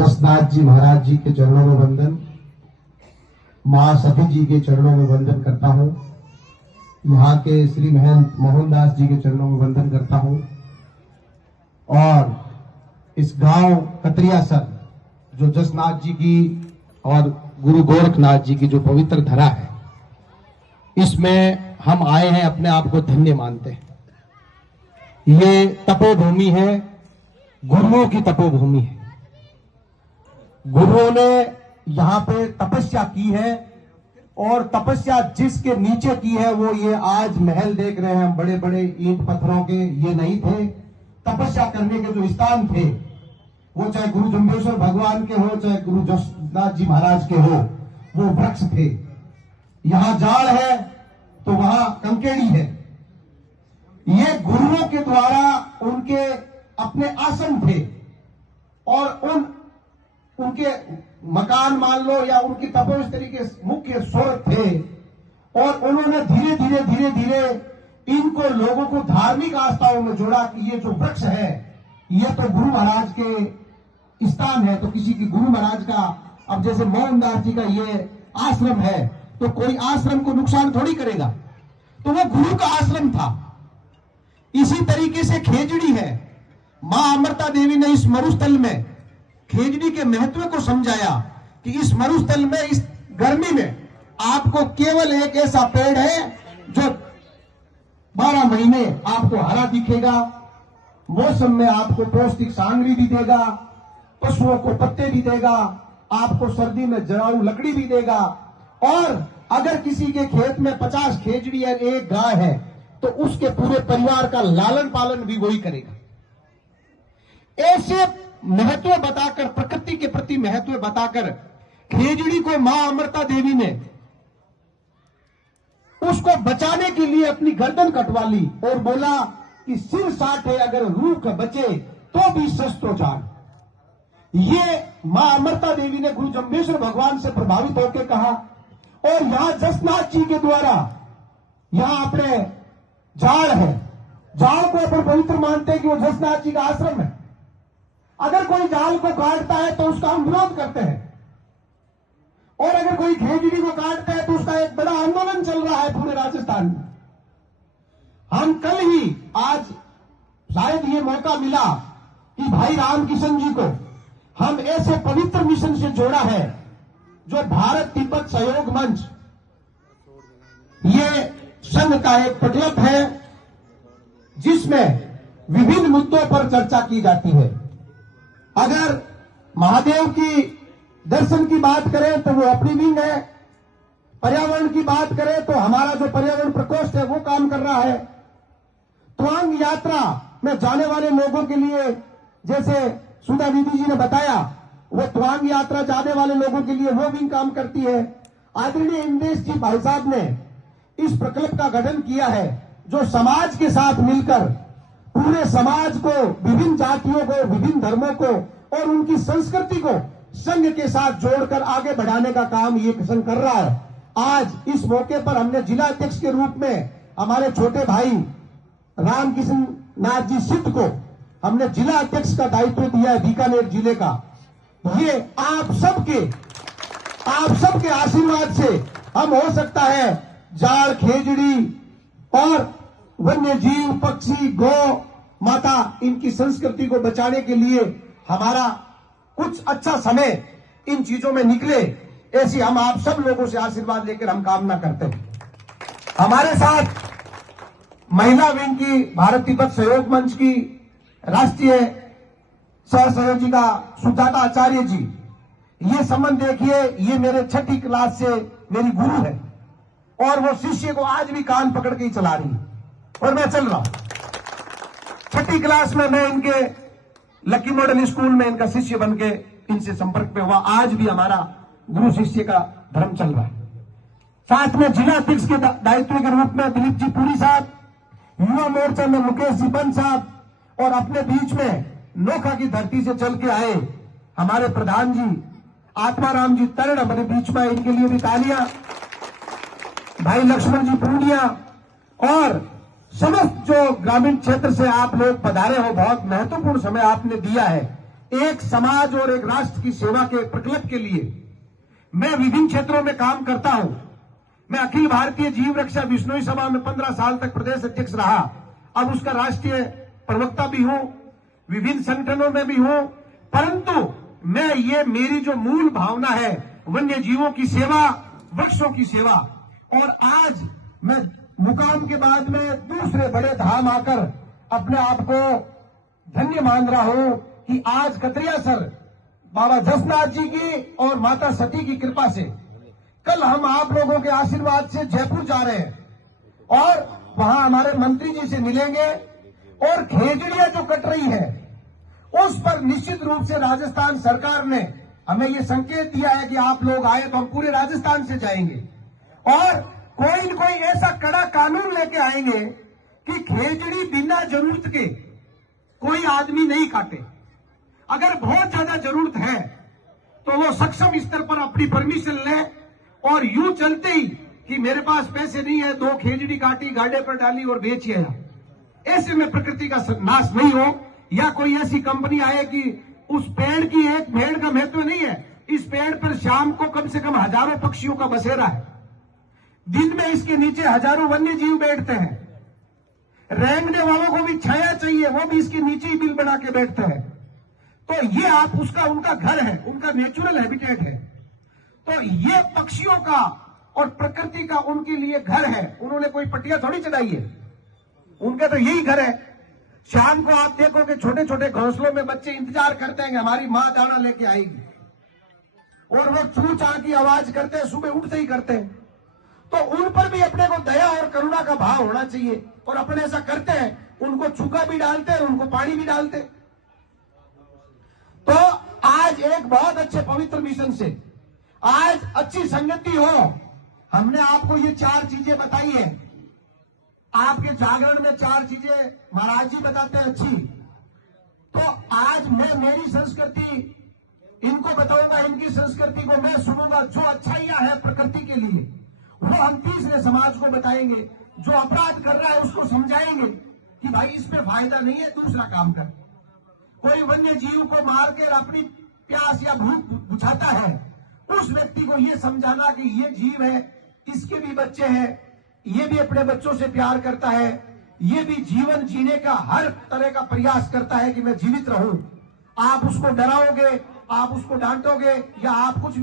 जसनाथ जी महाराज जी के चरणों में वंदन, मां सती जी के चरणों में वंदन करता हूं, यहाँ के श्री महंत मोहनदास जी के चरणों में वंदन करता हूं और इस गांव कतरियासर जो जसनाथ जी की और गुरु गोरखनाथ जी की जो पवित्र धरा है, इसमें हम आए हैं, अपने आप को धन्य मानते हैं। ये तपोभूमि है, गुरुओं की तपोभूमि है। गुरुओं ने यहाँ पे तपस्या की है और तपस्या जिसके नीचे की है वो ये आज महल देख रहे हैं हम, बड़े बड़े ईंट पत्थरों के, ये नहीं थे। तपस्या करने के जो स्थान थे वो चाहे गुरु जम्बेश्वर भगवान के हो, चाहे गुरु जसनाथ जी महाराज के हो, वो वृक्ष थे। यहां जाड़ है तो वहां कंकेड़ी है। ये गुरुओं के द्वारा उनके अपने आसन थे और उनके मकान मान लो या उनकी तपोस्त्री के मुख्य स्रोत थे और उन्होंने धीरे धीरे धीरे धीरे इनको लोगों को धार्मिक आस्थाओं में जोड़ा कि ये जो वृक्ष है ये तो गुरु महाराज के स्थान है, तो किसी की गुरु महाराज का, अब जैसे मोहनदास जी का ये आश्रम है तो कोई आश्रम को नुकसान थोड़ी करेगा, तो वो गुरु का आश्रम था। इसी तरीके से खेजड़ी है। मां अमृता देवी ने इस मरुस्थल में खेजड़ी के महत्व को समझाया कि इस मरुस्थल में, इस गर्मी में आपको केवल एक ऐसा पेड़ है जो 12 महीने आपको हरा दिखेगा, मौसम में आपको पौष्टिक सामग्री भी देगा, पशुओं को पत्ते भी देगा, आपको सर्दी में जड़ाऊ लकड़ी भी देगा और अगर किसी के खेत में 50 खेजड़ी और 1 गाय है तो उसके पूरे परिवार का लालन पालन भी वही करेगा। ऐसे महत्व बताकर, प्रकृति के प्रति महत्व बताकर खेजड़ी को मां अमृता देवी ने उसको बचाने के लिए अपनी गर्दन कटवा ली और बोला कि सिर साठे अगर रूख बचे तो भी सस्तो जान। ये मां अमृता देवी ने गुरु जम्बेश्वर भगवान से प्रभावित होकर कहा और यहां जसनाथ जी के द्वारा यहां अपने जाड़ है, जाड़ को अपन पवित्र मानते हैं कि वो जसनाथ जी का आश्रम है। अगर कोई जाल को काटता है तो उसका हम विरोध करते हैं और अगर कोई खेजड़ी को काटता है तो उसका एक बड़ा आंदोलन चल रहा है पूरे राजस्थान में। हम कल ही, आज शायद ये मौका मिला कि भाई रामकिशन जी को हम ऐसे पवित्र मिशन से जोड़ा है जो भारत तिब्बत सहयोग मंच, ये संघ का एक प्रकल्प है जिसमें विभिन्न मुद्दों पर चर्चा की जाती है। अगर महादेव की दर्शन की बात करें तो वो अपनी विंग है, पर्यावरण की बात करें तो हमारा जो पर्यावरण प्रकोष्ठ है वो काम कर रहा है। त्वांग यात्रा में जाने वाले लोगों के लिए, जैसे सुधा दीदी जी ने बताया, वो त्वांग यात्रा जाने वाले लोगों के लिए वो विंग काम करती है। आदरणीय इंदेश जी भाई साहब ने इस प्रकल्प का गठन किया है जो समाज के साथ मिलकर पूरे समाज को, विभिन्न जातियों को, विभिन्न धर्मों को और उनकी संस्कृति को संघ के साथ जोड़कर आगे बढ़ाने का काम ये संघ कर रहा है। आज इस मौके पर हमने जिला अध्यक्ष के रूप में हमारे छोटे भाई रामकिशन नाथ जी सिद्ध को हमने जिला अध्यक्ष का दायित्व दिया है बीकानेर जिले का। ये आप सबके आशीर्वाद से हम, हो सकता है जाड़, खेजड़ी और वन्य जीव, पक्षी, गौ माता, इनकी संस्कृति को बचाने के लिए हमारा कुछ अच्छा समय इन चीजों में निकले, ऐसी हम आप सब लोगों से आशीर्वाद लेकर हम कामना करते हैं। हमारे साथ महिला विंग की, भारत तिब्बत सहयोग मंच की राष्ट्रीय सह संयोजिका सुजाता आचार्य जी, ये संबंध देखिए, ये मेरे 6ठी क्लास से मेरी गुरु है और वो शिष्य को आज भी कान पकड़ के ही चला रही है और मैं चल रहा हूं। 6ठी क्लास में मैं इनके लकी मॉडल स्कूल में इनका शिष्य बनके इनसे संपर्क में हुआ। आज भी हमारा गुरु शिष्य का धर्म चल रहा है। साथ में जिला अध्यक्ष के दायित्व के रूप में दिलीप जी पुरी साहब, युवा मोर्चा में मुकेश जी बन साहब और अपने बीच में नोखा की धरती से चल के आए हमारे प्रधान जी आत्माराम जी तरण हमारे बीच में, इनके लिए भी तालियां। भाई लक्ष्मण जी पूर्णिया और समस्त जो ग्रामीण क्षेत्र से आप लोग पधारे हो, बहुत महत्वपूर्ण समय आपने दिया है। एक समाज और एक राष्ट्र की सेवा के प्रकल्प के लिए मैं विभिन्न क्षेत्रों में काम करता हूं। मैं अखिल भारतीय जीव रक्षा विश्नोई सभा में 15 साल तक प्रदेश अध्यक्ष रहा, अब उसका राष्ट्रीय प्रवक्ता भी हूं, विभिन्न संगठनों में भी हूं। परंतु मैं ये मेरी जो मूल भावना है वन्य जीवों की सेवा, वृक्षों की सेवा, और आज मैं मुकाम के बाद में दूसरे बड़े धाम आकर अपने आप को धन्य मान रहा हूं कि आज कतरियासर बाबा जसनाथ जी की और माता सती की कृपा से कल हम आप लोगों के आशीर्वाद से जयपुर जा रहे हैं और वहां हमारे मंत्री जी से मिलेंगे और खेजड़ियां जो कट रही है उस पर निश्चित रूप से राजस्थान सरकार ने हमें ये संकेत दिया है कि आप लोग आए तो हम पूरे राजस्थान से जाएंगे और कोई न कोई ऐसा कड़ा कानून लेके आएंगे कि खेजड़ी बिना जरूरत के कोई आदमी नहीं काटे। अगर बहुत ज्यादा जरूरत है तो वो सक्षम स्तर पर अपनी परमिशन ले और यूं चलते ही कि मेरे पास पैसे नहीं है, 2 खेजड़ी काटी, गाड़े पर डाली और बेची है। ऐसे में प्रकृति का नाश नहीं हो, या कोई ऐसी कंपनी आए कि उस पेड़ की एक भेड़ का महत्व नहीं है, इस पेड़ पर शाम को कम से कम हजारों पक्षियों का बसेरा है, दिन में इसके नीचे हजारों वन्य जीव बैठते हैं, रेंगने वालों को भी छाया चाहिए, वो भी इसके नीचे ही बिल बना के बैठते हैं। तो ये आप उसका उनका घर है, उनका नेचुरल हैबिटेट है। तो ये पक्षियों का और प्रकृति का उनके लिए घर है, उन्होंने कोई पट्टियां थोड़ी चढ़ाई है, उनका तो यही घर है। शाम को आप देखोगे छोटे छोटे घोंसलों में बच्चे इंतजार करते हैं कि हमारी मां दाना लेके आएगी, और वो चू चा की आवाज करते हैं, सुबह उठते ही करते हैं। तो उन पर भी अपने को दया और करुणा का भाव होना चाहिए, और अपने ऐसा करते हैं, उनको चूका भी डालते हैं, उनको पानी भी डालते हैं। तो आज एक बहुत अच्छे पवित्र मिशन से आज अच्छी संगति हो, हमने आपको ये 4 चीजें बताई है। आपके जागरण में 4 चीजें महाराज जी बताते हैं अच्छी, तो आज मैं मेरी संस्कृति इनको बताऊंगा, इनकी संस्कृति को मैं सुनूंगा। जो अच्छाइयां है प्रकृति के लिए वो हम तीसरे समाज को बताएंगे, जो अपराध कर रहा है उसको समझाएंगे कि भाई इसमें फायदा नहीं है, दूसरा काम कर। कोई वन्य जीव को मार कर अपनी प्यास या भूख बुझाता है, उस व्यक्ति को यह समझाना कि ये जीव है, इसके भी बच्चे हैं, ये भी अपने बच्चों से प्यार करता है, ये भी जीवन जीने का हर तरह का प्रयास करता है कि मैं जीवित रहूं। आप उसको डराओगे, आप उसको डांटोगे या आप कुछ